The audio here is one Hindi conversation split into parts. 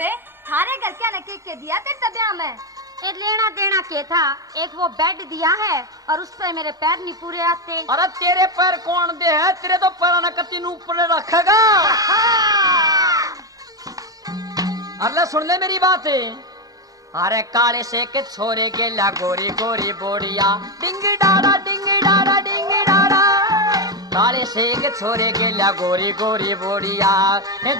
बेबे थारे घर क्या ने के दिया तेरे तबिया में? एक लेना देना के था, एक वो बेड दिया है और उस पे मेरे पैर नहीं पूरे आते। अरे तेरे पैर कौन दे है? तेरे तो पैर न कति ऊपर रखेगा। अरे सुन ले मेरी बात। अरे काले से के छोरे गेला गोरी गोरी बोड़िया डिंगी डारा डिंगी डारा डिंगी डारा। काले से के छोरे गेला गोरी गोरी बोड़िया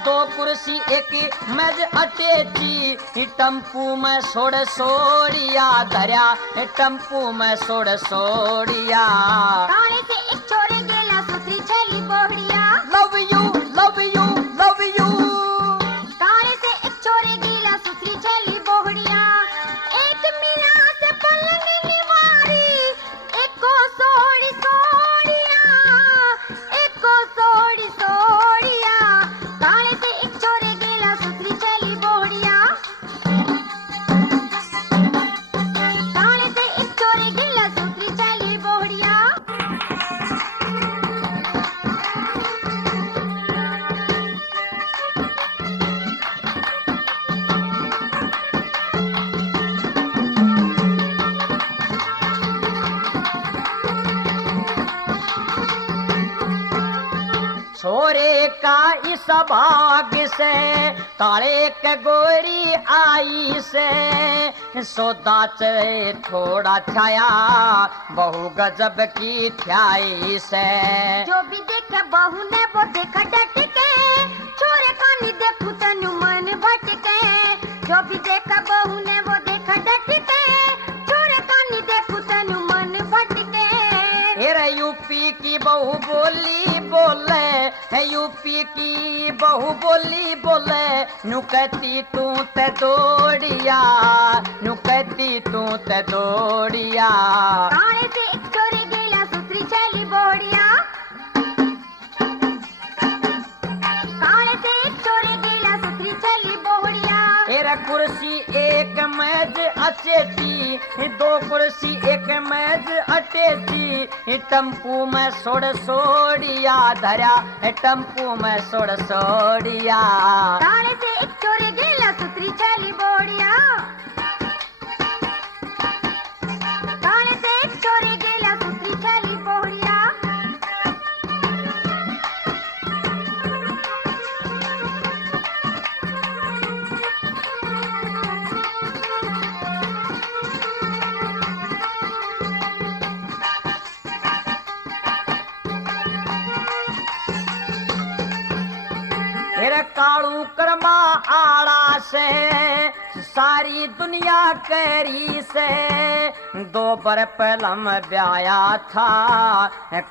दो कुर्सी एक मेज अटेची टम्पू में सोड़ सोड़िया धरिया टम्पू में सोड़ सोड़िया। काले से एक छोरे गेला सुथरी छली बोड़िया love you love you love you. काले से एक छोरे गेला सुथरी छली बोड़िया एक मीना से पलंग निवारी एक को सोड़ी सोड़िया एक को सोड़ी सोड़िया। काले से एक छोरे गेला सुथरी छली बोड़िया काले से एक छोरे गेला सुथरी छली बोड़िया। छोरे का इस भाग से काले के गोरी आई से सौदा चले थोड़ा छाया बहु गजब की थ्याई से। जो भी देखे बहू ने वो देखा डट के छोरे का नहीं देखू तनु मन भटके। जो भी देखा बहू ने वो देखा डट के छोरे का नहीं देखू तनु मन भटके। यूपी की बहू बोली बोले है यूपी की बहू बोली बोले नुकती तू ते दौड़िया नुकती तू ते दौड़िया। काले से एक छोरे गेला सुथरी छली बोड़िया काले से एक छोरे गेला सुथरी छली बोड़िया। तेरा कुर्सी एक मेज अचेती दो कुर्सी एक मेज अटेची टम्पू में सोड़ सोड़िया धरा टम्पू में सोड़ सोड़िया। काले से एक छोरे गेला सुथरी छली बोड़िया काले से एक छोरे गेला सुथरी छली बोड़िया। कालू कर्मा आड़ा से सारी दुनिया करी से दो बर पलम ब्याया था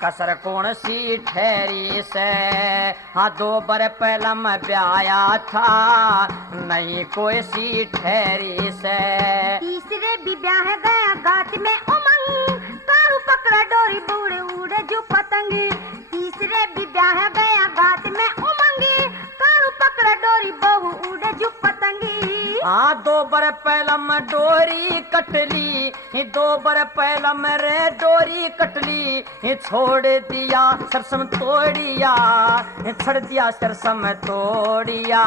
कसर कौन सी ठहरी से। हाँ दो बर पलम ब्याया था नहीं कोई सी ठहरी से। तीसरे भी ब्याह गया गात में उमंग काहू पकड़ा डोरी बूढ़े उड़े जो पतंग। तीसरे भी ब्याह गया गात में उमंग काहू पकड़ा डोरी बहू उड़े जो पतंगी। हाँ दो बर पहलम डोरी कटली दो बर पहलम रे डोरी कटली छोड़ दिया सरसम तोड़िया छड़ दिया सरसम तोड़िया।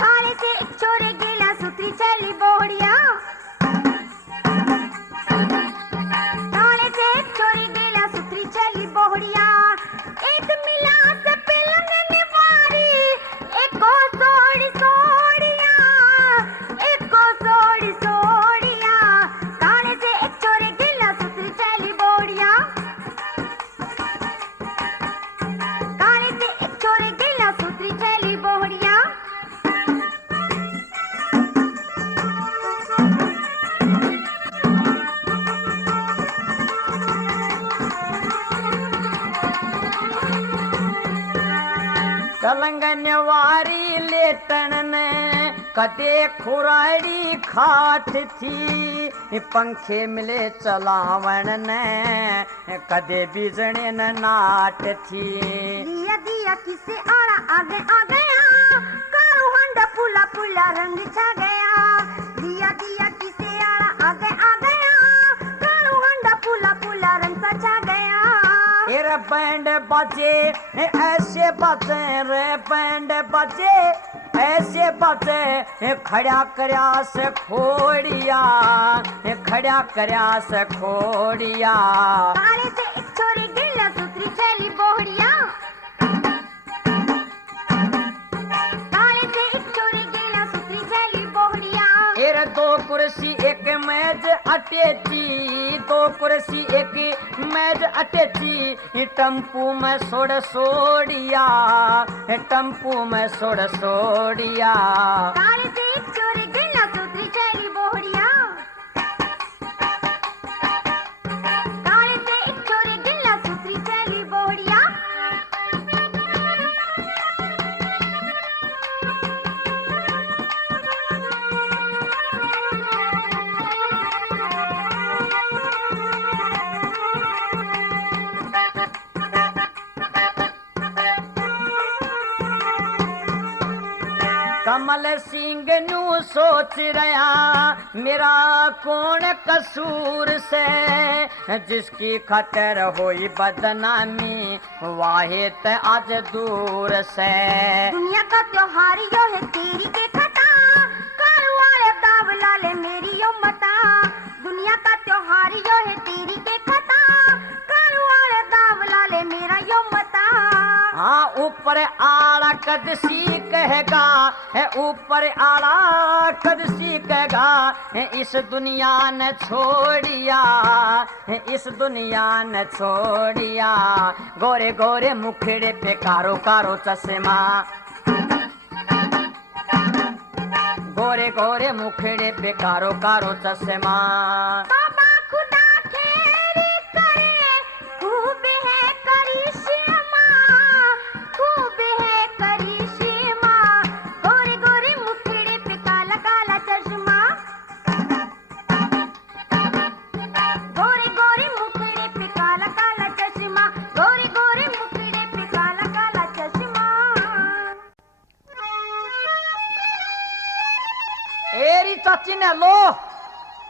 काले से एक छोरे गेला सुथरी छली बोड़िया काले से एक छोरे गेला सुथरी छली बोड़िया एक मिला से पलंग निवारी एक को सोड़ी सोड़िया एक को सोड़ी सोड़िया। काले से एक छोरे गेला सुथरी छली बोड़िया काले से एक छोरे गेला सुथरी छली बोड़िया। कलंगनवारी लेटन ने कदे खुराड़ी खाट थी पंखे मिले चलावन ने कदे बिजने न नाट थी। दिया दिया किसे आड़ा आगे आ गया कारू हंडा पुला पुला रंग छा गया। दिया दिया किसे आड़ा आगे आ गया कारू हंडा पुला पुला रंग सा छा गया। बैंड बजे ऐसे बजे रे बैंड बजे ऐसे बचे खड़ा करया से खोड़िया, खड़ा करया से खोड़िया। काले से एक छोरी गिल्ला सूत्री चली बोहड़िया, काले से एक छोरी गिल्ला सूत्री चली बोहड़िया। एर दो कुर्सी एक मेज अटेची, दो कुर्सी एक मेज अटेची, टम्पू में सोड़ सोड़िया, टम्पू में सोड़ सोड़िया। काले से एक छोरी गिल्ला सूत्री चली बोहड़िया, काले से एक छोरी गिल्ला सूत्री चली बोहड़िया। कमल सिंह नू सोच रहा मेरा कौन कसूर से, जिसकी खतर होई बदनामी वाहे त आज दूर से। दुनिया का त्योहार यो है तेरी के खता, कालू वाले दावला ले मेरी यो मता। दुनिया का त्योहार यो है तेरी के खता, कालू वाले दावला ले मेरा यो मता। हाँ ऊपर आला कदसी कहेगा है, ऊपर आला कदसी कहेगा है, इस दुनिया ने छोड़िया है, इस दुनिया ने छोड़िया। गोरे गोरे मुखड़े पे कारो कारो चश्मा, गोरे गोरे मुखड़े पे कारो कारो चश्मा। बाबा खुदा खेरी करे, खूब है करिश्मा, खूब है करिश्मा। गोरे गोरे मुखड़े पे काला काला चश्मा, गोरे गोरे मुखड़े पे काला काला चश्मा, गोरे गोरे मुखड़े पे काला काला चश्मा। एरी चाची ने लो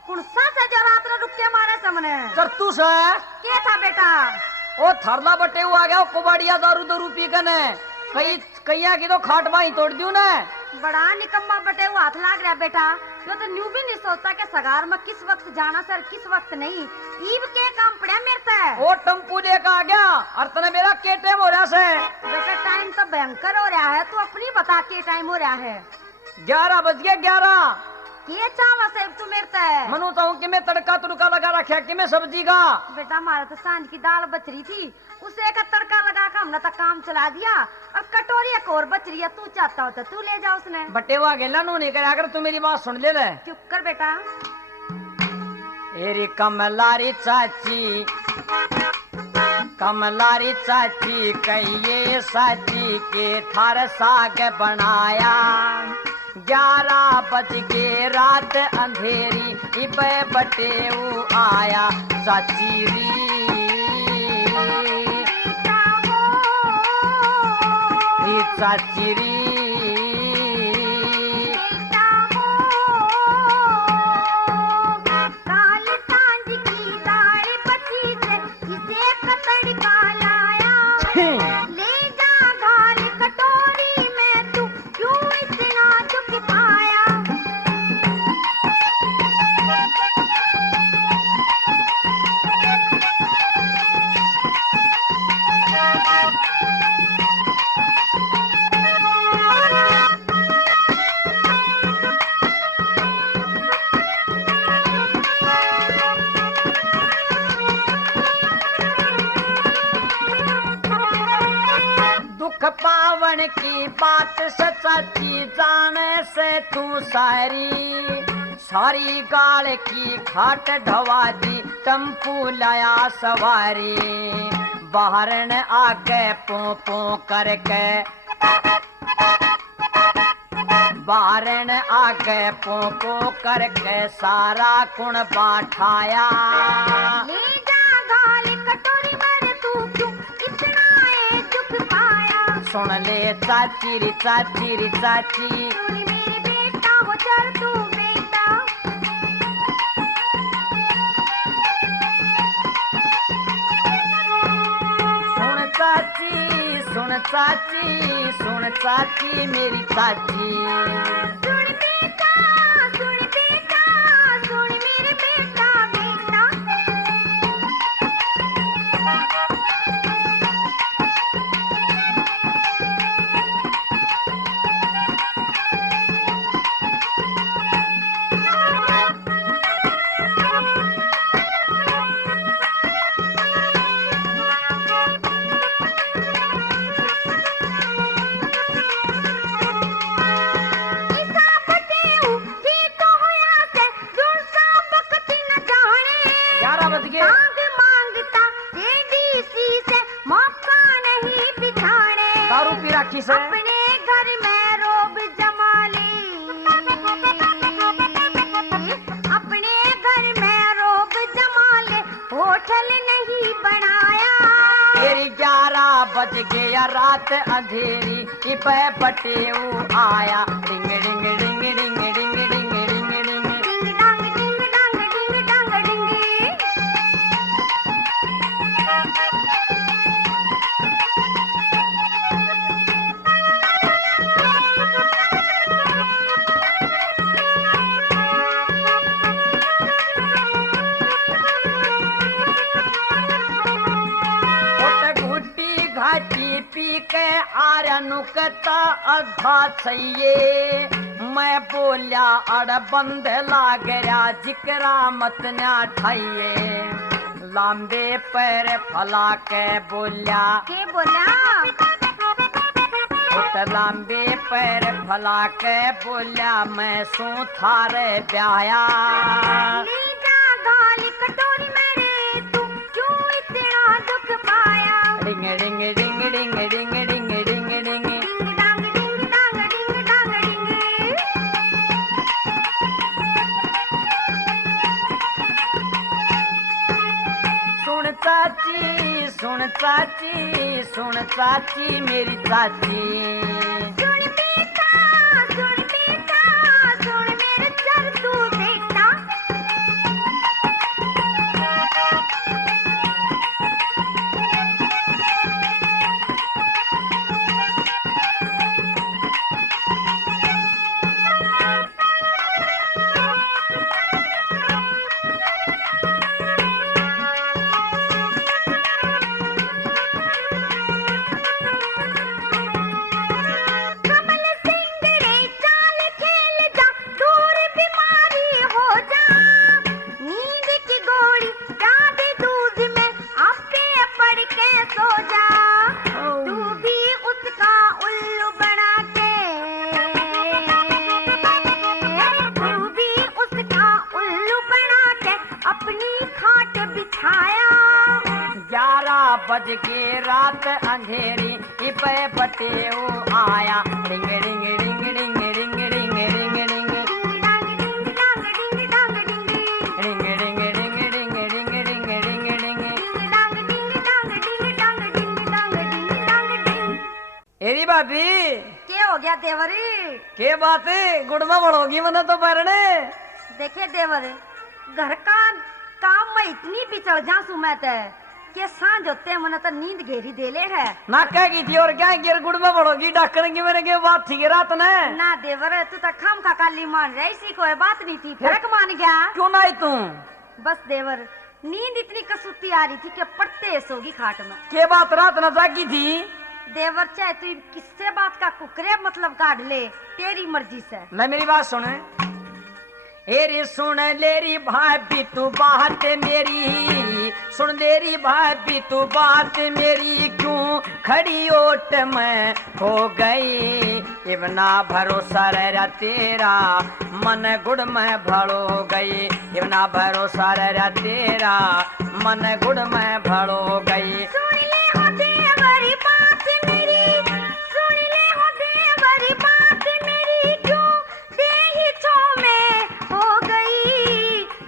कुणसा से जो रात रे रुके मारे समने चरतू से के था बेटा? ओ थरला बटे हुआ आ गया कुबाड़िया दारू दारू पी कने कई कैया की तो खाट बाई तोड़ दियो ने। बड़ा निकम्मा बटे हुआ हाथ लाग रहा बेटा। यो तो न्यू भी नहीं सोचता के सगार में किस वक्त जाना सर किस वक्त नहीं। ईब के काम पड़ा मेरे से। ओ टम्पू लेकर आ गया और तने मेरा के टाइम हो रहा से। बेटा टाइम तो भयंकर हो रहा है, तू अपनी बता के टाइम हो रहा है। 11 बज गए 11। के चावा से तू मेरे से? मनु चाहूं कि मैं तड़का तुड़का लगा रखा कि मैं सब्जी का। बेटा हमारे तो सांझ की दाल बच रही थी, उसे एक तड़का लगा कर हमने तो काम चला दिया। और कटोरी एक और बच रही है, तू चाहता हो तो तू ले जा उसने। बटे हुआ गेला नो नहीं करे अगर तू मेरी बात सुन ले। चुप कर बेटा। एरी कमलारी चाची, कमलारी चाची कहिए साची के थार साग बनाया। 11 बज गए रात अंधेरी इबे बटेऊ आया चाची री चाची री। पावन की बात सच्ची जाने से तू सारी सारी गाल की खाट ढवा दी टम्पू लाया सवारी। बाहर न आके पो पो करके बाहर न आके पो पो करके सारा कुण बाठाया। सुन ले चाची री चाची री चाची मेरे बेटा हो चल तू बेटा। सुन चाची सुन चाची सुन चाची मेरी चाची। सुन बेटा, सुन बेटा, सुन मेरे बेटा बेटा। ईसा बटेऊ जी तो होया से जुड़ सा बकती न जाने। 11 बज गए। मांग मांगता एडीसी से मौका नहीं बिछाने। दारू पी रखी से। अपने घर में रोब जमा ली, अपने घर में रोब जमा ले, होटल नहीं बनाया। तेरी 11 बज गया रात अंधेरी इपे बटेऊ आया। डिंग डिंग डिंग डिंग डिंग डिंग डिंग डिंग। डिंग डांग डिंग डांग डिंग डांग डिंगी। घुट्टी घाटी पी के आर्या नुकता अधा सही। मैं बोलिया अड़ बंद लाग रहा जिकरा मत ना ठाइये। लांबे पैर फला के बोलिया। के बोला? लांबे पैर फला के बोलिया मैं सू थारे ब्याया। ली जा गाली कटोरी मेरे, तू क्यों इतना दुख पाया? डिंग डिंग डिंग डिंग डिंग डिंग डिंग डिंग। डिंग डांग डिंग डांग डिंग डांग डिंगी। सुन चाची सुन चाची सुन चाची मेरी चाची। सुन बेटा, सुन बेटा, सुन मेरे चरतू बेटा। कमल सिंह रे चाल खेल जा, दूर बीमारी हो जा। नींद की गोली डाल दूध में, आपे पड़ के सो जा। तू भी उसका उल्लू बना के, तू भी उसका उल्लू बना के अपनी खाट बिछाया। 11 बज के रात अंधेरी इपे बटेऊ आया। डिंग डिंग डिंग डिंग डिंग डिंग डिंग डिंग। डिंग डांग डिंग डांग डिंग डांग डिंगी। डिंग डिंग डिंग डिंग डिंग डिंग डिंग डिंग। डिंग डांग डिंग डांग डिंग डांग डिंग डांग डिंग डांग डिंग। एरी भाभी के हो गया देवरी? के बात है गुड़मा बढ़ोगी मना तो परने। देखे देवर, घर का काम में इतनी बिचड़ जासू मैं ते के सांझ होते मन तो नींद घेरी देले है। ना कह की थी और क्या गिर गुड़मा बढ़ोगी डॉक्टर की मेरे के बात थी रात ने। ना देवर, तू तो खम खा काली मान रही, इसी कोई बात नहीं थी, फर्क मान गया। क्यों ना आई तू? बस देवर, नींद इतनी कसूती आ रही थी कि पड़ते सोगी खाट में। के बात रात न जागी थी? देवर चाहे तू किससे बात का कुकरे मतलब काट ले, तेरी मर्जी से। ना मेरी बात सुन। एरी सुन लेरी भाभी तू बात मेरी, सुन लेरी भाभी तू बात मेरी, क्यों खड़ी ओट में हो गई। इबना भरोसा रह तेरा मन गुड़ में भड़ो गई। इबना भरोसा रह तेरा मन गुड़ में भड़ो गई। सुन ले हो देवरी बात मेरी, सुन ले हो देवरी बात मेरी, क्यों देही छो में हो गई।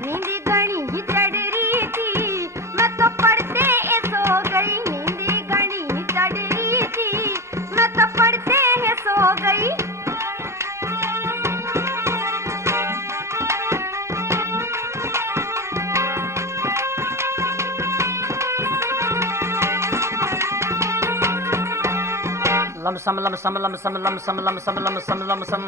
नींद घनी ही चढ़ रही थी, मैं तो पढ़ते सो गई। नींद घनी ही चढ़ रही थी, मैं तो पढ़ते सो गई। लम समलम समलम समलम समलम समलम समलम सम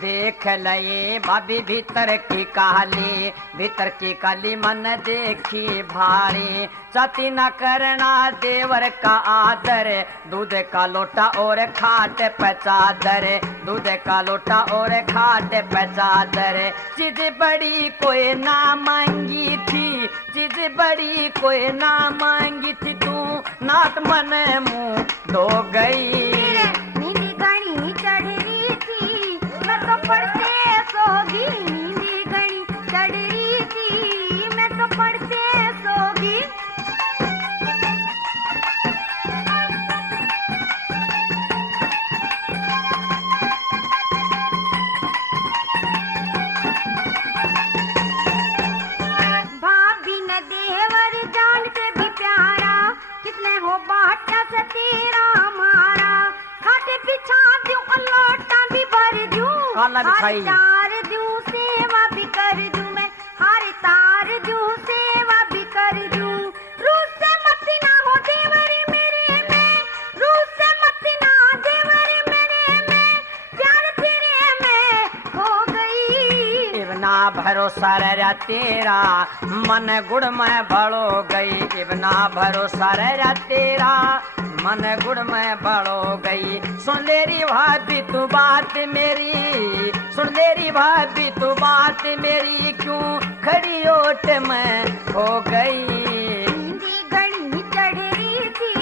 देख लये भाभी भीतर की काली मन देखी भारी चाती न करना देवर का आदर दूध का लोटा और खाट पे चादर दूध का लोटा और खाट पे चादर चीज बड़ी कोई ना मांगी थी चीज बड़ी कोई ना मांगी थी तू नात मन मुंह धो गई नींद घनी चढ़ रही थी मैं तो पढ़ते सोगी नींद घनी चढ़ रही थी मैं तो पढ़ते सोगी भाभी ने देवर जान से भी प्यारा किसने हो बाटा से तेरा मारा खाटे बिछा दूं और लोटा भी भर दूं काला बिछाई। हर तार दूं सेवा भी कर दूं मैं हर तार दूं सेवा भी कर दूं रूस से मत ना हो देवर मेरे में रूस से मत ना देवर मेरे में प्यार तेरे में हो गई इबना भरोसा रह तेरा मन गुड़ में भड़ो गई इबना भरोसा रह तेरा मन गुड़ में भड़ो गई सुन लेरी भाभी तू बात मेरी सुन लेरी भाभी तू बात मेरी क्यों खड़ी ओट में हो गई नींदी घनी चढ़ रही थी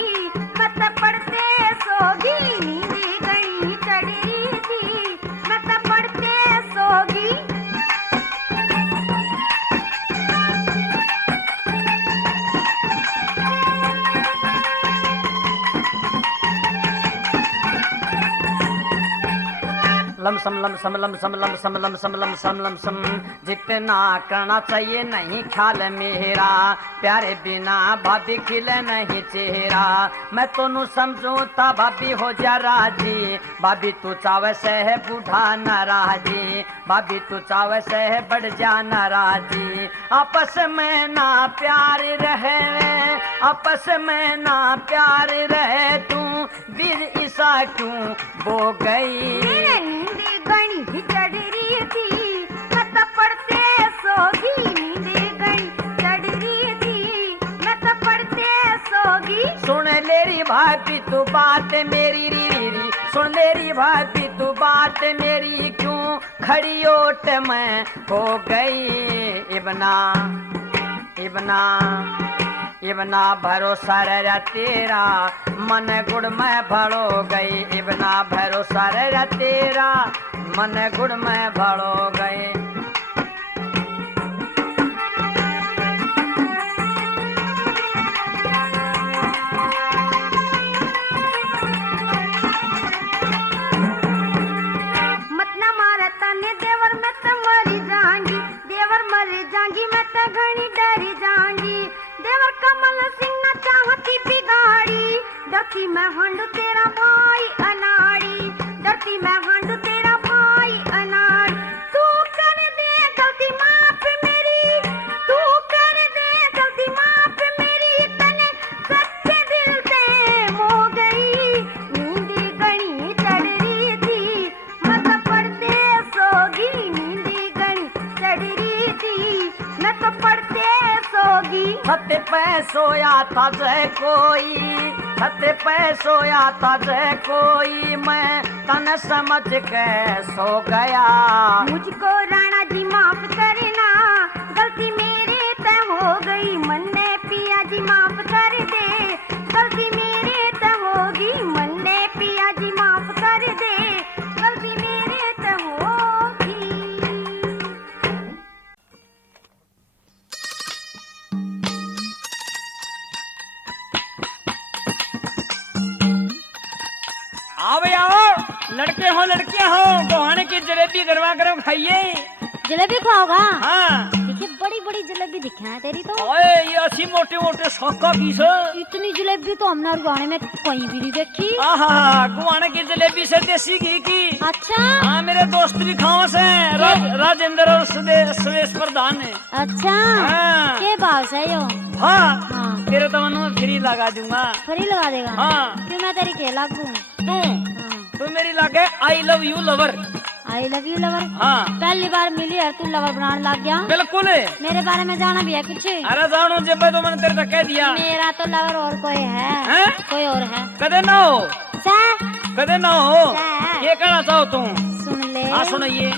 मत पढ़ते सोगी नींदी घनी चढ़ रही थी मत पढ़ते सोगी लम समलम समलम समलम समलम समलम समलम सम जितना करना चाहिए नहीं ख्याल मेरा प्यारे बिना भाभी खिले नहीं चेहरा मैं तोनू समझू था भाभी हो जा राजी भाभी तू चावे से है बूढ़ा नाराजी भाभी तू चावे से है बढ़ जा नाराजी आपस में ना प्यार रहे आपस में ना प्यार रहे तू बीर ईसा क्यों बो गई मेरे नींदी घनी चढ़ रही थी मत पढ़ते सोगी नींदी घनी चढ़ रही थी मत पढ़ते सोगी सुन लेरी भाभी तू बात मेरी री सुन लेरी भाभी तू बात मेरी क्यों खड़ी ओट में हो गई इबना इबना इबना भरोसा रह तेरा मन गुड़ में भड़ो गई इबना भरोसा रह तेरा मन गुड़ में भड़ो गए मत ना मारा तने देवर मैं तो मरी जाऊंगी देवर मरी जाऊंगी मैं तो घनी डरी जाऊंगी देवर कमल सिंह ना चाहती बिगाड़ी डरती मैं हंड तेरा भाई अनाड़ी डरती मैं हंड तेरा भाई अनाड़ी तू कर दे गलती माफ मेरी तू कर दे गलती माफ मेरी तने सच्चे दिल से मो गई नींदी घनी चढ़ रही थी मत पढ़ते सोगी नींदी घनी चढ़ रही थी मैं तो पढ़ते सोगी छत पे सोया था जय कोई छत पे सोया था जय कोई मैं तन समझ के सो गया मुझको राणा जी माफ करना गलती मेरे ते हो गई मन ने पिया जी माफ कर दे गलती मेरे ते होगी मन ने पिया जी माफ कर दे गलती मेरे ते होगी आओ भाई आओ लड़के हो लड़कियां हो गोहाने की जलेबी गरमा गरम खाइए जलेबी खाओगा? हाँ देखिए बड़ी बड़ी जलेबी दिखाए तेरी तो। ओए ये अच्छी मोटे मोटे शौका पीस इतनी जलेबी तो हमने गुआने में कहीं भी नहीं देखी। आहा गुआने की जलेबी से देसी घी की। अच्छा हाँ मेरे दोस्त खास है राजेंद्र और सुरेश प्रधान है। अच्छा हाँ। के भाव से यो? हाँ हाँ तेरे तो मन में फ्री लगा दूंगा। फ्री लगा देगा? हाँ क्यों मैं तेरी के लागू? तू हाँ। तू मेरी लागे I love you lover. I love you lover. हाँ पहली बार मिली है तू लवर बनाने लग गया। बिल्कुल। मेरे बारे में जाना भी है कुछ? अरे जानो जब तो मैंने तेरे तक कह दिया। मेरा तो लवर और कोई है, हैं? कोई और है। कदे ना हो, सह कदे ना हो। सह। ये कहना चाहो तुम? सुन ले। हाँ सुनाइए।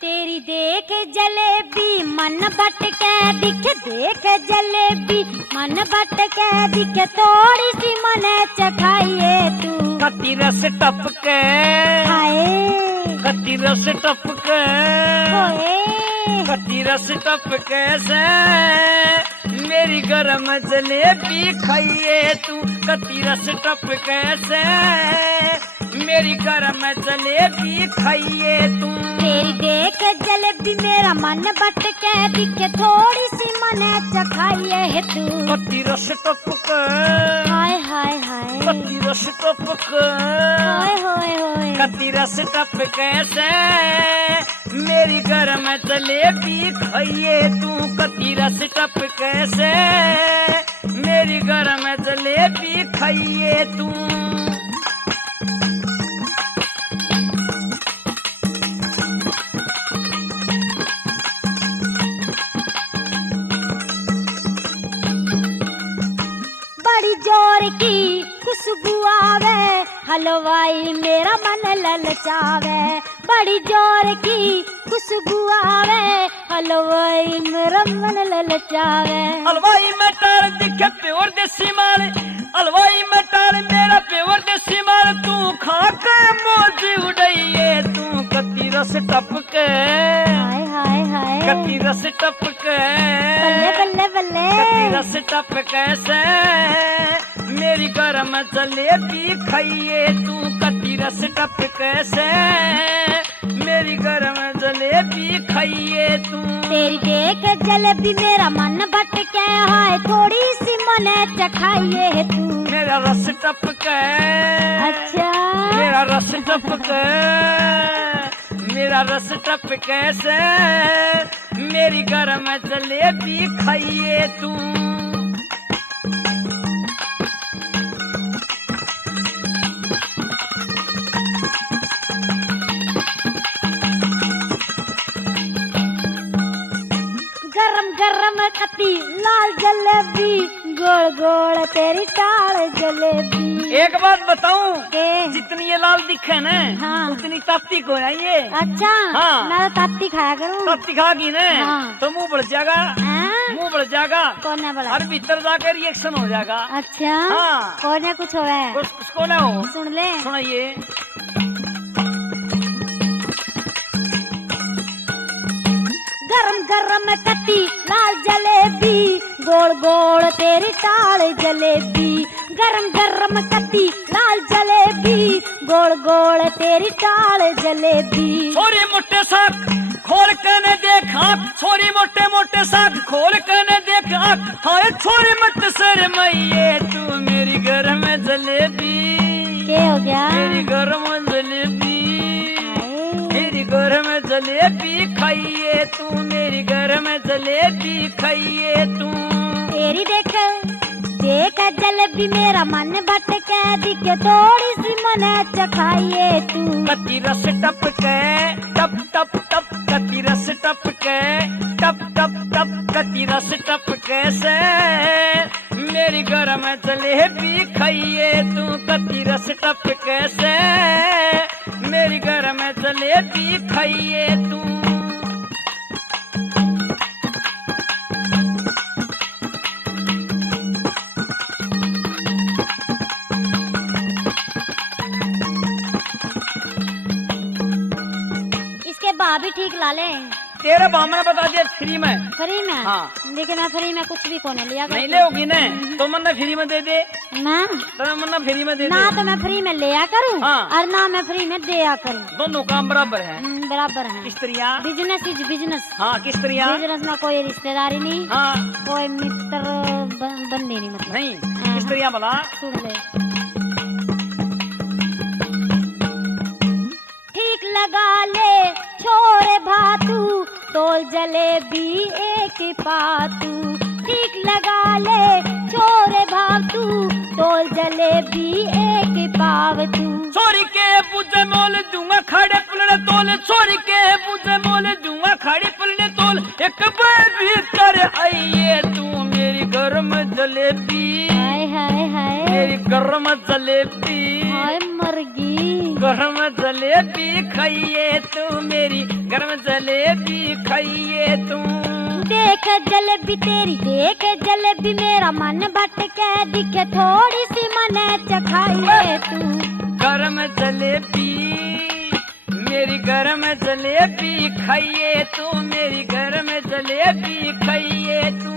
तेरी देख जलेबी मन भटके दिख, देख जलेबी मन भटके दिख, थोड़ी सी मने चखाइए तू। कत्ती रस टपके, हाय कत्ती रस टपके, होए कत्ती रस टपके से मेरी गरम जलेबी खाइए तू। कत्ती रस टपके से मेरी गरम जलेबी खाइए तू। तेरी देख जलेबी मेरा मन भटके दिखे, थोड़ी सी मने चखाइए है तू। कत्ती रस टपके, हाय हाय हाय कत्ती रस टपके, होए होए होए। कत्ती रस टपके से मेरी गरम जलेबी खाइए तू। कत्ती रस टपके से मेरी गरम जलेबी खाइए तू। बड़ी जोर की खुशबू आवे, हलवाई मेरा मन ललचावे। बड़ी जोर की खुशबू आवे, हलवाई मेरा मन ललचावे। हलवाई मटर दिखे प्योर देसी माल, हलवाई मटर मेरा प्योर देसी माल। तू खा के मौज उड़ाइए तू। कत्ती रस टपके, हाय हाय हाय कत्ती रस टपके, बल्ले बल्ले बल्ले। कत्ती रस टपके से मेरी गरम जलेबी खाइए तू। कत्ती रस टपके से मेरी गरम जलेबी खाइए तू। तेरी देख जलेबी मेरा मन भटके, हाय थोड़ी सी मने चखाइए है तू। मेरा रस टपके, अच्छा मेरा रस टपके, मेरा रस टपके से मेरी गरम जलेबी खाइए तू। गरम गरम कती लाल जलेबी, गोल गोल तेरी टाल जलेबी। एक बात बताऊं, के जितनी ये लाल दिखे ना हाँ। उतनी ताप्ती को है ये। अच्छा हाँ। मैं तो ताप्ती खाया करूँ। ताप्ती खागी ना हाँ। तो मुंह बढ़ जाएगा, हाँ? मुंह बढ़ जाएगा कौन है बड़ा? और भीतर जाकर रिएक्शन हो जाएगा। अच्छा हाँ। कौन है कुछ हो है? उसको ना हो। सुन ले। सुनाइए। गरम गरम कती लाल जलेबी, गोल गोल तेरी टाल जलेबी। गरम गरम कती लाल जलेबी, गोल गोल तेरी टाल जलेबी। छोरी मोटे साग खोल के ने देख आँख, छोरी मोटे मोटे साग खोल के ने देख आँख। हाय छोरी मत सर मैये तू मेरी गरम जलेबी। क्या हो गया? मेरी गरम जलेबी, हाय। मेरी गरम जलेबी खाइए तू। मेरी गरम जलेबी खाइए तू। तेरी देख देख जलेबी मेरा मन भटके दिखे, थोड़ी सी मने चखाइए तू। कत्ती रस टपके टप टप टप, कत्ती रस टपके टप टप टप, कत्ती रस टपके से मेरी गरम जलेबी खाइए तू। कत्ती रस टपके से मेरी गरम जलेबी खाइए तू। इसके भाभी ठीक ला ले। तेरे बामने बता दिया फ्री में। फ्री में? हाँ। लेकिन मैं फ्री में कुछ भी कोने लिया नहीं ले होगी ना तो मन्ना फ्री में दे दे। मैं तो मन्ना फ्री में दे ना दे। तो मैं फ्री में लिया करूँ हाँ। और ना मैं फ्री में दिया करूँ। दोनों काम बराबर है। बराबर है। स्त्रियाँ, बिजनेस इज बिजनेस। हाँ किस स्त्रियाँ, बिजनेस में कोई रिश्तेदारी नहीं, हाँ कोई मित्र बंदी नहीं, मतलब नहीं हाँ। स्त्रियाँ भला। सुन ले। ठीक लगा ले छोरे भातू, जलेबी एक पातू ठीक लगा ले छोरे भाव तू तोल जलेबी एक पाव तू छोरी के बुझे मोल दूंगा खड़े पुलने तोल छोरी के बुझे मोल दूंगा खड़े पुलने तोल एक बार भीतर आइए तू मेरी गर्म जलेबी हाय हाय हाय मेरी गर्म जलेबी हाय मरगी गर्म जलेबी खाइए तू मेरी गर्म जलेबी खाइए तू देख जलेबी तेरी देख जलेबी मेरा मन भटके दिखे थोड़ी सी मन चखाइए तू गर्म जलेबी मेरी गर्म जलेबी खाइए तू मेरी गर्म जलेबी खाइए तू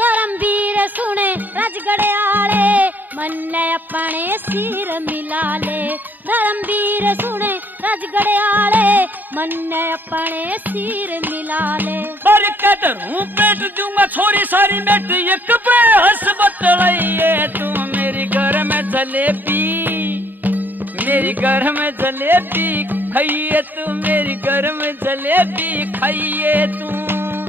धर्मवीर सुने राजगढ़ आले मन ने अपने सिर मिला ले धर्मवीर सुने राजगढ़ आले मन ने अपने सिर मिला ले पर कदरूं पेट दूंगा छोरी सारी मेट एक पे हंस बतलाइए तू मेरी गर्म जलेबी मेरी गर्म जलेबी खाइए तू मेरी गर्म जलेबी खाइए तू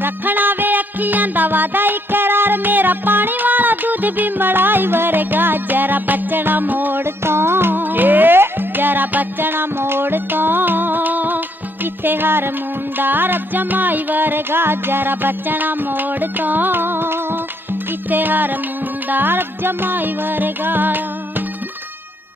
रखना वे अखियां दा वादा करार मेरा पानी वाला दूध भी मलाई वरगा जरा बचना मोड़ तो जरा बचना मोड़ तो इत्थे हर मुंडा रब जमाई वरगा जरा बचना मोड़ तो इत्थे हर मुंडा रब जमाई वरगा